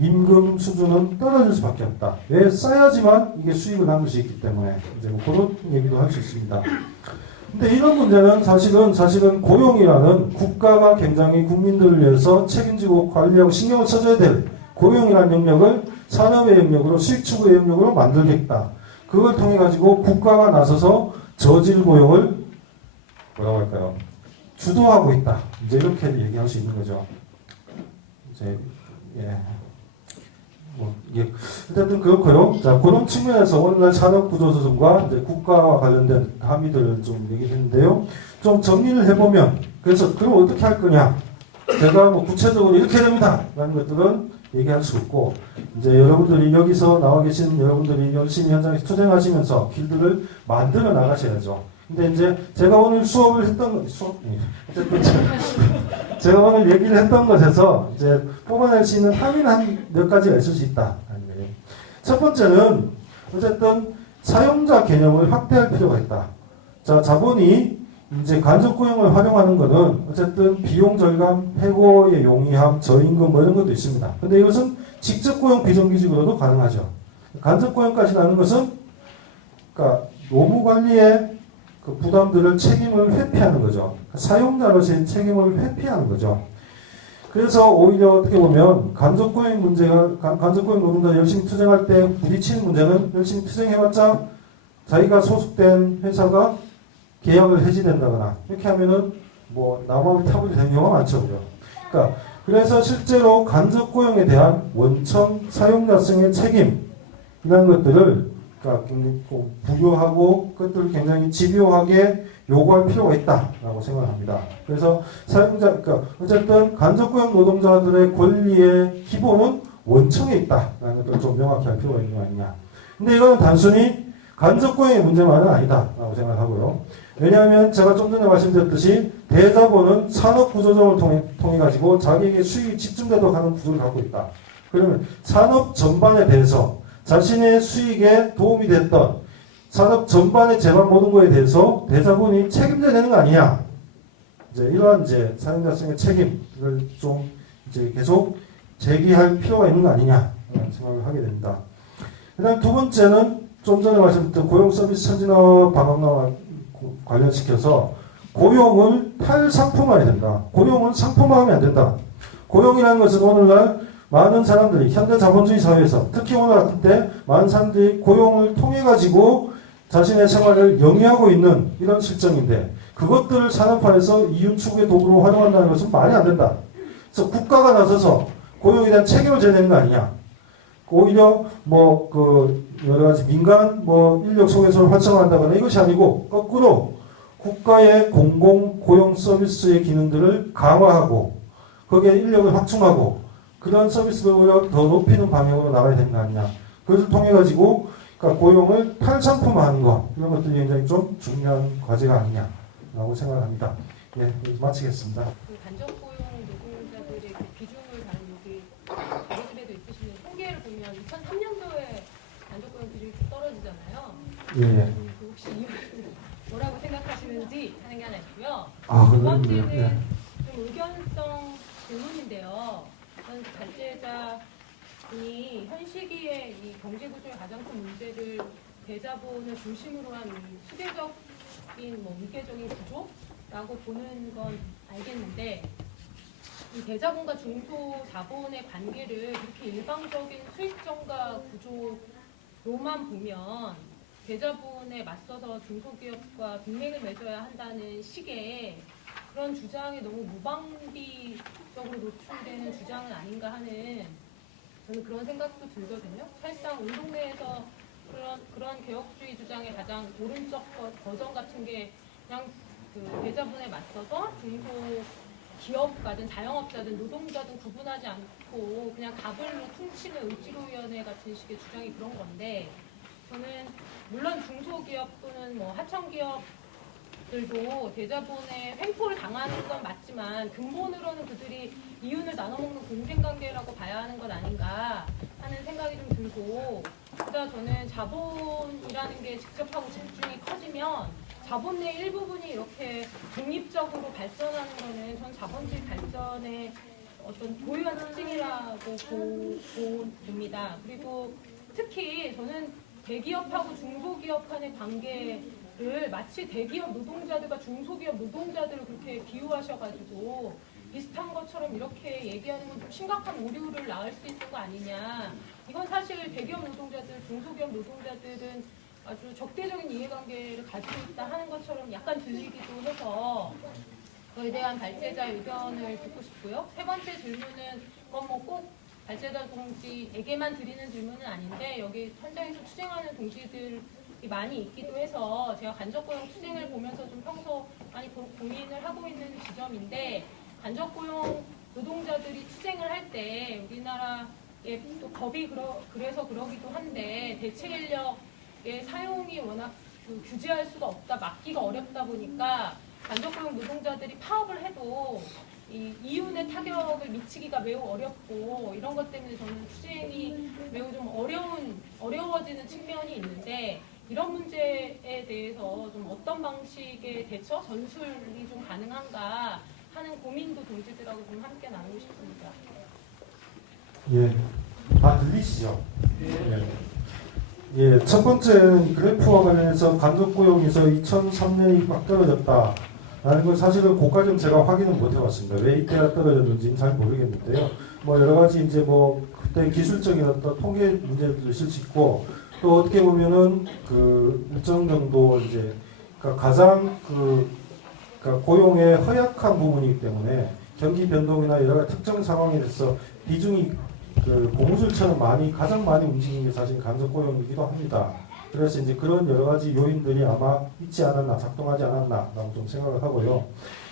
임금 수준은 떨어질 수밖에 없다. 왜? 쌓여야지만 이게 수익을 남길 수 있기 때문에 이제 뭐 그런 얘기도 할 수 있습니다. 근데 이런 문제는 사실은 고용이라는 국가가 굉장히 국민들을 위해서 책임지고 관리하고 신경을 써줘야 될 고용이라는 영역을 산업의 영역으로 수익 추구의 영역으로 만들겠다. 그걸 통해 가지고 국가가 나서서 저질 고용을 뭐라고 할까요? 주도하고 있다. 이제 이렇게 얘기할 수 있는 거죠. 이제 어쨌든 그렇고요. 자, 그런 측면에서 오늘날 산업구조조정과 이제 국가와 관련된 함의들을 좀 얘기했는데요. 좀 정리를 해보면, 그래서 그럼 어떻게 할 거냐? 제가 뭐 구체적으로 이렇게 됩니다. 라는 것들은 얘기할 수 없고, 이제 여러분들이 여기서 나와 계신 여러분들이 열심히 현장에서 투쟁하시면서 길들을 만들어 나가셔야죠. 근데 이제 제가 오늘 수업을 했던 어쨌든 제가 오늘 얘기를 했던 것에서 이제 뽑아낼 수 있는 함의는 한 몇 가지가 있을 수 있다. 첫 번째는 어쨌든 사용자 개념을 확대할 필요가 있다. 자, 자본이 이제 간접 고용을 활용하는 것은 어쨌든 비용 절감, 해고의 용이함, 저임금 뭐 이런 것도 있습니다. 근데 이것은 직접 고용 비정규직으로도 가능하죠. 간접 고용까지 나는 것은 그러니까 노무 관리의 그 부담들을 책임을 회피하는 거죠. 사용자로서의 책임을 회피하는 거죠. 그래서 오히려 어떻게 보면 간접고용 문제가 간접고용 노동자 열심히 투쟁할 때 부딪히는 문제는 열심히 투쟁해봤자 자기가 소속된 회사가 계약을 해지된다거나 이렇게 하면은 뭐 나무함이 타불이 되는 경우가 많죠. 그러니까 그래서 실제로 간접고용에 대한 원청 사용자성의 책임이라는 것들을 그러니까 부여하고 그것들을 굉장히 집요하게 요구할 필요가 있다라고 생각합니다. 그래서 사용자, 그러니까 어쨌든 간접고용 노동자들의 권리의 기본은 원청에 있다라는 것들을 좀 명확히 할 필요가 있는 거 아니냐. 근데 이거는 단순히 간접고용의 문제만은 아니다라고 생각하고요. 왜냐하면 제가 좀 전에 말씀드렸듯이 대자본은 산업구조정을 통해 가지고 자기에게 수익이 집중되도록 하는 구조를 갖고 있다. 그러면 산업 전반에 대해서 자신의 수익에 도움이 됐던 산업 전반의 재반 모든 거에 대해서 대자본이 책임져야 되는 거 아니냐. 이제 이러한 이제 사용자성의 책임을 좀 이제 계속 제기할 필요가 있는 거 아니냐라는 생각을 하게 됩니다. 그다음 두 번째는 좀 전에 말씀드렸던 고용 서비스 선진화 방안과 관련시켜서 고용을 탈상품화해야 된다. 고용은 상품화하면 안 된다. 고용이라는 것은 오늘날 많은 사람들이 현대 자본주의 사회에서 특히 오늘 같은 때 많은 사람들이 고용을 통해 가지고 자신의 생활을 영위하고 있는 이런 실정인데 그것들을 산업화해서 이윤 추구의 도구로 활용한다는 것은 말이 안 된다. 그래서 국가가 나서서 고용에 대한 책임을 져야 되는 거 아니냐. 오히려 뭐 그 여러 가지 민간 뭐 인력 소개소를 활성화한다거나 이것이 아니고 거꾸로 국가의 공공 고용 서비스의 기능들을 강화하고 거기에 인력을 확충하고 그런 서비스를 오히려 더 높이는 방향으로 나가야 되는 거 아니냐. 그것을 통해 가지고 그러니까 고용을 탈상품화하는 것 이런 것들이 굉장히 좀 중요한 과제가 아니냐라고 생각합니다. 예, 마치겠습니다. 그 간접 고용 노동자들의 그 비중을 다룬 여기 자료집에도 있으시는 통계를 보면 2003년도에 간접 고용 비중이 쭉 떨어지잖아요. 예. 그 혹시 이유를 뭐라고 생각하시는지 하는 게 하나 있고요. 아, 두 그런데요. 번째는 예. 좀 의견성 질문인데요. 저는 발제자분이 현 시기에 이 경제 구조의 가장 큰 문제를 대자본을 중심으로 한 수계적인 뭐 위계적인 구조라고 보는 건 알겠는데 이 대자본과 중소자본의 관계를 그렇게 일방적인 수익정가 구조로만 보면 대자본에 맞서서 중소기업과 빅맥을 맺어야 한다는 식의 그런 주장이 너무 무방비적으로 노출되는 주장은 아닌가 하는 저는 그런 생각도 들거든요. 사실상 우리 동네에서 그런 개혁주의 주장의 가장 오른쪽 버전 같은 게 그냥 그 대자본에 맞서서 중소기업가든 자영업자든 노동자든 구분하지 않고 그냥 가불로 퉁치는 을지로위원회 같은 식의 주장이 그런 건데 저는 물론 중소기업 또는 뭐 하청기업들도 대자본에 횡포를 당하는 건 맞지만 근본으로는 그들이 이윤을 나눠먹는 공생관계라고 봐야 하는 것 아닌가 하는 생각이 좀 들고 그러다 저는 자본이라는 게 직접하고 집중이 커지면 자본 내 일부분이 이렇게 독립적으로 발전하는 거는 전 자본주의 발전의 어떤 고유한 특징이라고 봅니다. 그리고 특히 저는 대기업하고 중소기업 간의 관계를 마치 대기업 노동자들과 중소기업 노동자들을 그렇게 비유하셔가지고 비슷한 것처럼 이렇게 얘기하는 건 좀 심각한 오류를 낳을 수 있는 거 아니냐. 이건 사실 대기업 노동자들, 중소기업 노동자들은 아주 적대적인 이해관계를 가지고 있다 하는 것처럼 약간 들리기도 해서 그에 대한 발제자 의견을 듣고 싶고요. 세 번째 질문은 그건 뭐 꼭 발제자 동지에게만 드리는 질문은 아닌데 여기 현장에서 투쟁하는 동지들이 많이 있기도 해서 제가 간접고용 투쟁을 보면서 좀 평소 많이 고민을 하고 있는 지점인데 간접고용 노동자들이 투쟁을 할 때 우리나라의 또 법이 그래서 그러기도 한데 대체 인력의 사용이 워낙 규제할 수가 없다, 막기가 어렵다 보니까 간접고용 노동자들이 파업을 해도 이 이윤의 타격을 미치기가 매우 어렵고 이런 것 때문에 저는 투쟁이 매우 좀 어려워지는 측면이 있는데 이런 문제에 대해서 좀 어떤 방식의 대처, 전술이 좀 가능한가 하는 고민도 동지들하고 좀 함께 나누고 싶습니다. 예, 다 들리시죠? 예. 예, 첫 번째는 그래프와 관련해서 간접고용에서 2003년이 막 떨어졌다. 라는 건 사실은 고까지는 제가 확인은 못 해봤습니다. 왜 이때가 떨어졌는지는 잘 모르겠는데요. 뭐 여러 가지 이제 뭐 그때 기술적인 어떤 통계 문제도 있을 수 있고 또 어떻게 보면은 그 일정 정도 이제 그러니까 가장 그러니까 고용의 허약한 부분이기 때문에 경기 변동이나 여러 가지 특정 상황에 대해서 비중이 그 고무줄처럼 가장 많이 움직이는 게 사실 간접 고용이기도 합니다. 그래서 이제 그런 여러 가지 요인들이 아마 있지 않았나, 작동하지 않았나라고 좀 생각을 하고요.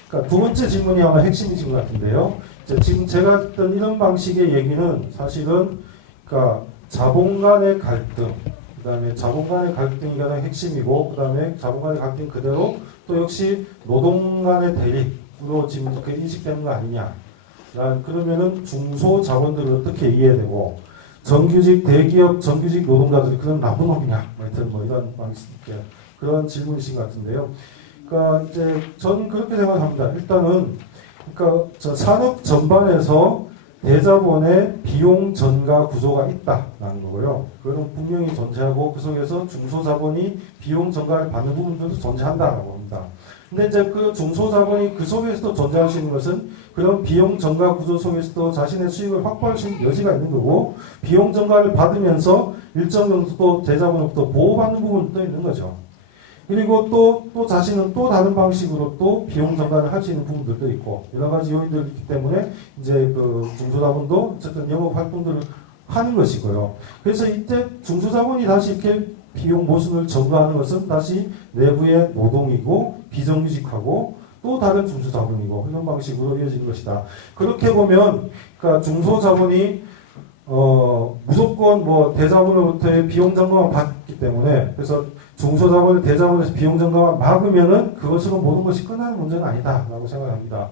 그러니까 두 번째 질문이 아마 핵심이신 것 같은데요. 지금 제가 했던 이런 방식의 얘기는 사실은 그러니까 자본 간의 갈등, 그다음에 자본 간의 갈등이 가장 핵심이고, 그다음에 자본 간의 갈등 그대로 또 역시 노동 간의 대립으로 지금 이렇게 인식되는 거 아니냐. 그러면은 중소 자본들을 어떻게 이해해야 되고, 정규직 대기업 정규직 노동자들이 그런 나쁜 놈이냐, 하여튼 뭐 이런 방식의 그런 질문이신 것 같은데요. 그러니까 이제 저는 그렇게 생각합니다. 일단은 그러니까 저 산업 전반에서 대자본의 비용 전가 구조가 있다라는 거고요. 그건 분명히 존재하고 그 속에서 중소자본이 비용 전가를 받는 부분들도 존재한다라고 합니다. 근데 이제 그 중소자본이 그 속에서도 존재할 수 있는 것은 그런 비용 전가 구조 속에서도 자신의 수익을 확보할 수 있는 여지가 있는 거고 비용 전가를 받으면서 일정 정도 또 대자본으로부터 보호받는 부분도 있는 거죠. 그리고 또 자신은 또 다른 방식으로 또 비용 전가를 할 수 있는 부분들도 있고 여러 가지 요인들이 있기 때문에 이제 그 중소자본도 어쨌든 영업 활동들을 하는 것이고요. 그래서 이때 중소자본이 다시 이렇게 비용 모순을 전가하는 것은 다시 내부의 노동이고 비정규직하고 또 다른 중소자본이고 이런 방식으로 이어진 것이다. 그렇게 보면 그러니까 중소자본이 무조건 뭐 대자본으로부터의 비용 점검을 받기 때문에 그래서 중소자본을 대자본에서 비용 점검을 막으면은 그것으로 모든 것이 끝나는 문제는 아니다라고 생각합니다.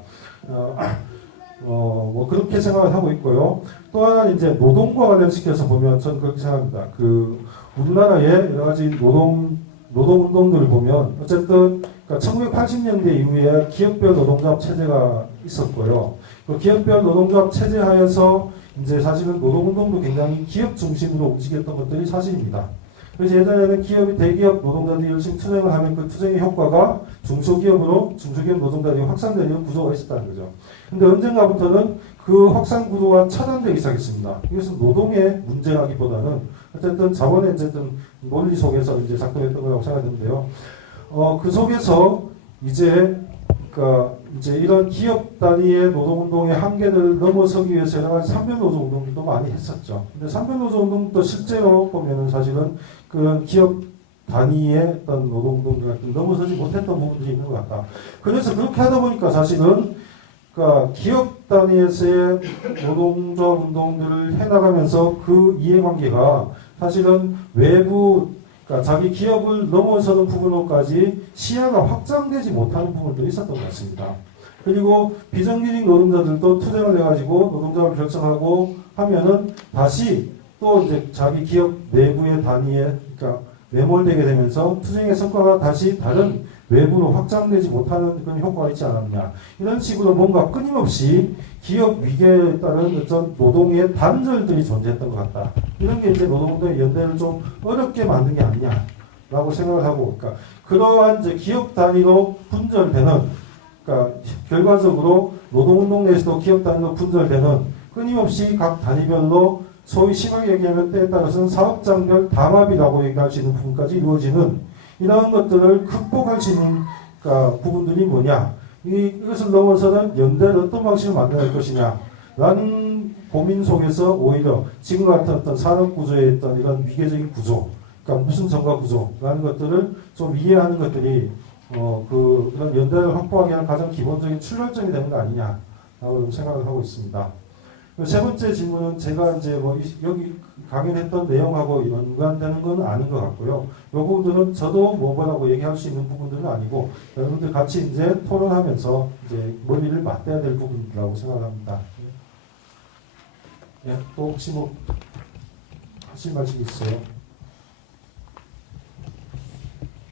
뭐 그렇게 생각을 하고 있고요. 또 하나는 이제 노동과 관련시켜서 보면 저는 그렇게 생각합니다. 그 우리나라의 여러 가지 노동 운동들을 보면 어쨌든 그러니까 1980년대 이후에 기업별 노동조합 체제가 있었고요. 그 기업별 노동조합 체제 하에서 이제 사실은 노동운동도 굉장히 기업 중심으로 움직였던 것들이 사실입니다. 그래서 예전에는 대기업 노동자들이 열심히 투쟁을 하면 그 투쟁의 효과가 중소기업 노동자들이 확산되는 구조가 있었다는 거죠. 근데 언젠가부터는 그 확산 구도가 차단되기 시작했습니다. 이것은 노동의 문제라기보다는 어쨌든 자본의 어쨌든 논리 속에서 이제 작동했던 거라고 생각하는데요. 그 속에서 이제 이런 기업 단위의 노동운동의 한계를 넘어서기 위해서 여러 가지 산별노조 운동도 많이 했었죠. 근데 산별노조 운동도 실제로 보면은 사실은 그런 기업 단위의 어떤 노동운동을 넘어서지 못했던 부분들이 있는 것 같다. 그래서 그렇게 하다 보니까 사실은 그러니까 기업 단위에서의 노동조합 운동들을 해나가면서 그 이해관계가 사실은 외부 그러니까 자기 기업을 넘어서는 부분으로까지 시야가 확장되지 못하는 부분들이 있었던 것 같습니다. 그리고 비정규직 노동자들도 투쟁을 해가지고 노동조합을 결성하고 하면은 다시 또 이제 자기 기업 내부의 단위에 그러니까 매몰되게 되면서 투쟁의 성과가 다시 다른 외부로 확장되지 못하는 그런 효과가 있지 않았냐. 이런 식으로 뭔가 끊임없이 기업 위계에 따른 어떤 노동의 단절들이 존재했던 것 같다. 이런 게 이제 노동운동의 연대를 좀 어렵게 만든 게 아니냐라고 생각을 하고, 그러니까 그러한 이제 기업 단위로 분절되는, 그러니까 결과적으로 노동운동 내에서도 기업 단위로 분절되는 끊임없이 각 단위별로 소위 심하게 얘기하면 때에 따라서는 사업장별 담합이라고 얘기할 수 있는 부분까지 이루어지는 이런 것들을 극복할 수 있는 그러니까 부분들이 뭐냐. 이것을 넘어서는 연대를 어떤 방식으로 만들어낼 것이냐. 라는 고민 속에서 오히려 지금 같은 어떤 산업구조의 어떤 이런 위계적인 구조, 그러니까 무슨 정가 구조라는 것들을 좀 이해하는 것들이 그런 연대를 확보하기 위한 가장 기본적인 출발점이 되는 거 아니냐라고 생각을 하고 있습니다. 세 번째 질문은 제가 이제 뭐 여기 강연했던 내용하고 연관되는 건 아닌 것 같고요. 이 부분들은 저도 뭐라고 얘기할 수 있는 부분들은 아니고 여러분들 같이 이제 토론하면서 이제 머리를 맞대야 될 부분이라고 생각합니다. 예, 또 혹시 뭐 하실 말씀 있어요?